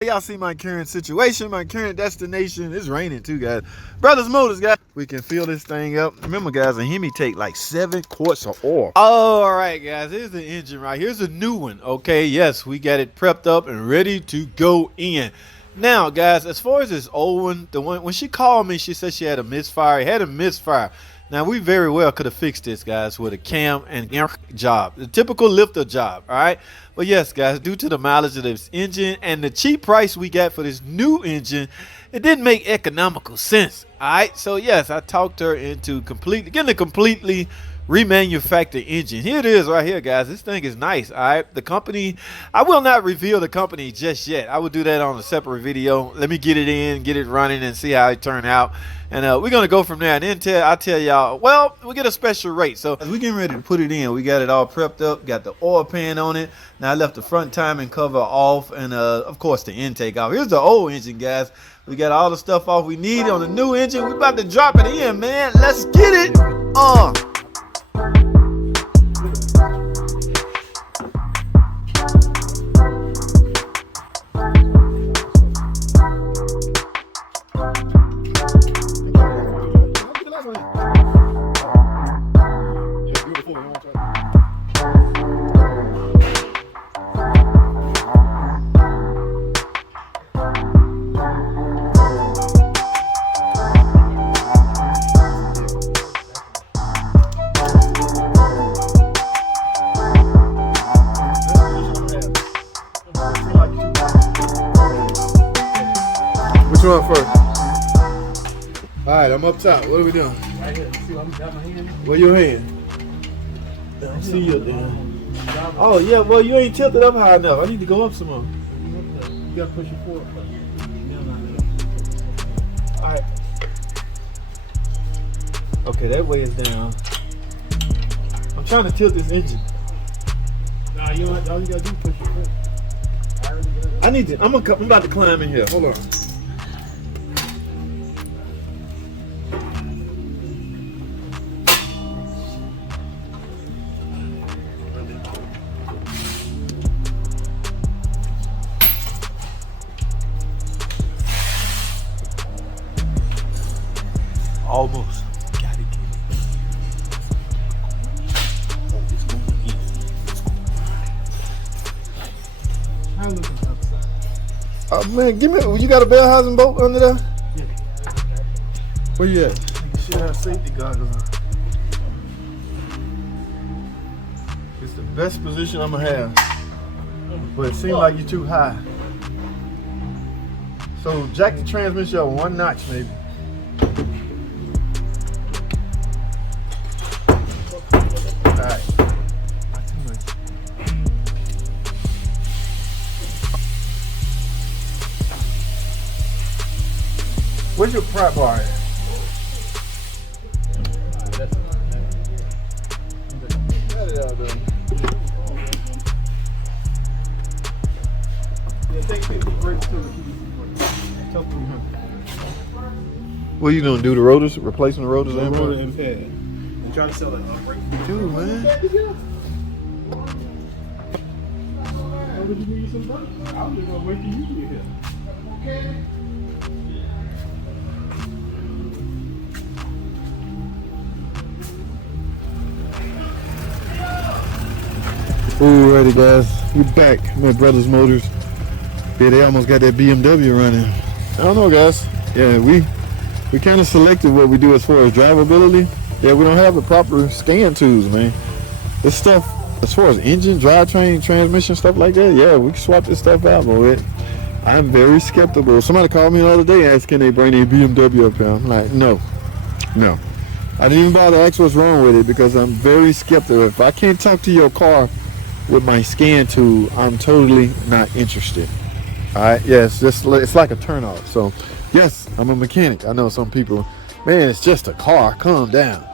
Y'all see my current situation, my current destination. It's raining too, guys. Brothers Motors, guys. We can fill this thing up. Remember, guys, a Hemi take like 7 quarts of oil. Oh, all right, guys. Here's the engine right. Here's a new one. Okay, yes, we got it prepped up and ready to go in. Now, guys, as far as this old one, the one when she called me, she said she had a misfire. It had a misfire. Now, we very well could have fixed this, guys, with a cam and job. The typical lifter job, all right? But yes, guys, due to the mileage of this engine and the cheap price we got for this new engine, it didn't make economical sense, all right? So, yes, I talked her into getting a completely remanufactured engine. Here it is right here, guys. This thing is nice, all right? The company, I will not reveal the company just yet. I will do that on a separate video. Let me get it in, get it running, and see how it turned out. And we're going to go from there. And then I'll tell y'all, well, we get a special rate. So we're getting ready to put it in. We got it all prepped up, got the oil pan on it. Now I left the front timing cover off and, of course, the intake off. Here's the old engine, guys. We got all the stuff off we need on the new engine. We're about to drop it in, man. Let's get it. Which one first? All right, I'm up top. What are we doing? Right here. See what I'm got my hand? Where your hand? I don't see you there. Oh, yeah, well, you ain't tilted up high enough. I need to go up some more. You gotta push it forward. All right. Okay, that way is down. I'm trying to tilt this engine. Nah, you know, all you gotta do is push it forward. I need to, I'm about to climb in here. Hold on. Almost. Gotta get it. Oh, it's moving in. How look on the other side? Oh man, give me. You got a Bellhausen bolt under there? Yeah. Where you at? You should have safety goggles on. It's the best position I'm gonna have, but it seems like you're too high. So jack the transmission up 1 notch, maybe. Alright. Not too much. Where's your prop bar at? Got it out there. Yeah, take 50 brakes to the PVC brakes. Tell 300. What are you gonna do? The rotors? Replacing the rotors? The rotor and pad. And try to sell it on brake. Dude, man. Why would you need some brakes? I was just gonna wait till you get here. Okay. Alrighty, guys, we're back. My brother's motors. Yeah, they almost got that BMW running. I don't know, guys. Yeah, we kind of selected what we do as far as drivability. Yeah, we don't have the proper scan tools, man. This stuff, as far as engine, drivetrain, transmission, stuff like that, yeah, we can swap this stuff out, but I'm very skeptical. Somebody called me the other day asking they bring their BMW up here. I'm like, no. I didn't even bother to ask what's wrong with it because I'm very skeptical. If I can't talk to your car with my scan tool, I'm totally not interested. All right, yes, it's like a turnoff. So yes, I'm a mechanic. I know some people, man, it's just a car, calm down.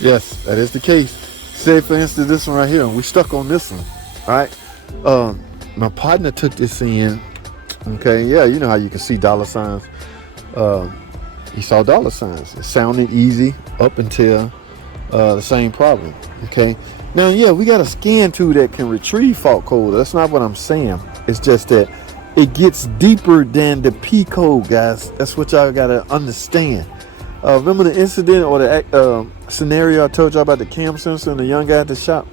Yes, that is the case. Say for instance this one right here, we stuck on this one. All right, my partner took this in. Okay, yeah, you know how you can see dollar signs. He saw dollar signs. It sounded easy up until the same problem. Okay, now yeah, we got a scan tool that can retrieve fault code. That's not what I'm saying. It's just that it gets deeper than the P code, guys. That's what y'all gotta understand. Remember the incident or the scenario I told y'all about the cam sensor and the young guy at the shop?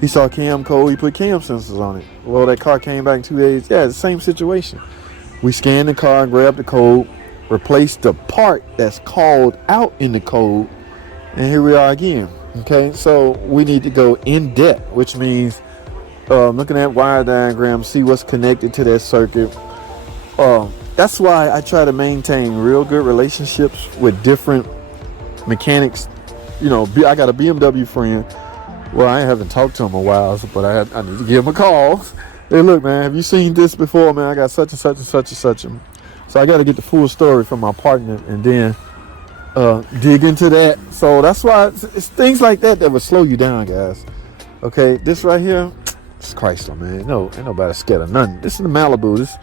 He saw cam code, he put cam sensors on it. Well, that car came back in 2 days. Yeah, it's the same situation. We scanned the car, grabbed the code, replaced the part that's called out in the code, and here we are again. Okay, so we need to go in depth, which means looking at wire diagrams, see what's connected to that circuit. That's why I try to maintain real good relationships with different mechanics. You know, I got a BMW friend. Well, I haven't talked to him in a while, but I need to give him a call. Hey, look, man, have you seen this before, man? I got such and such and such and such. So I got to get the full story from my partner and then dig into that. So that's why it's things like that that would slow you down, guys. Okay, this right here, it's Chrysler, man. No, ain't nobody scared of nothing. This is the Malibu. This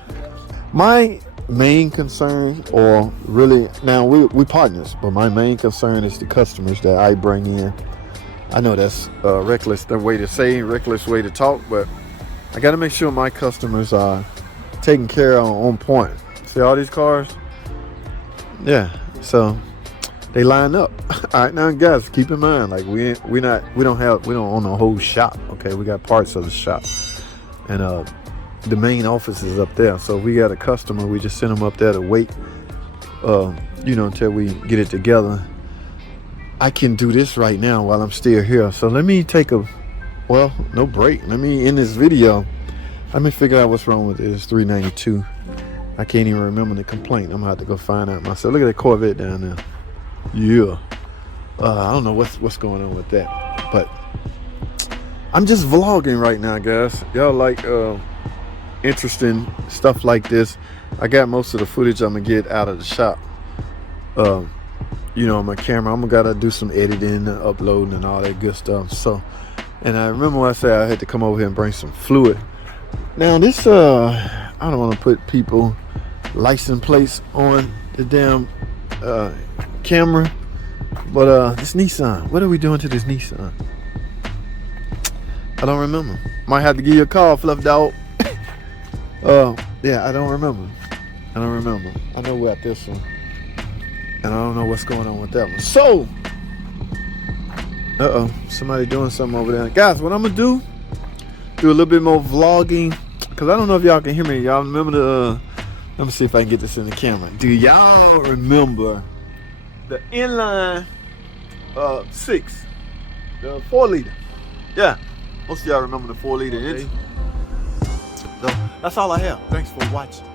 my main concern, or really, now we partners, but my main concern is the customers that I bring in. I know that's reckless, the way to say, reckless way to talk, but I got to make sure my customers are taken care of on point. See all these cars? Yeah, so they line up. All right, now guys, keep in mind, like we don't own a whole shop. Okay, we got parts of the shop, and the main office is up there. So if we got a customer, we just send them up there to wait, until we get it together. I can do this right now while I'm still here. So let me take no break. Let me end this video. Let me figure out what's wrong with it. It's 392. I can't even remember the complaint. I'm gonna have to go find out myself. Look at that Corvette down there. Yeah. I don't know what's going on with that, but I'm just vlogging right now, guys. Y'all like interesting stuff like this. I got most of the footage I'm gonna get out of the shop. On my camera. I'm gonna do some editing and uploading and all that good stuff. So, and I remember when I said I had to come over here and bring some fluid. Now this, I don't want to put people license plates on the damn camera, but this Nissan, what are we doing to this Nissan? I don't remember. Might have to give you a call, Fluff Dog. Yeah, I don't remember. I know we got this one, and I don't know what's going on with that one. So, somebody doing something over there, guys. What I'm gonna do a little bit more vlogging, because I don't know if y'all can hear me. Y'all remember the let me see if I can get this in the camera. Do y'all remember the inline 6, the 4-liter? Yeah, most of y'all remember the 4-liter engine. So that's all I have. Thanks for watching.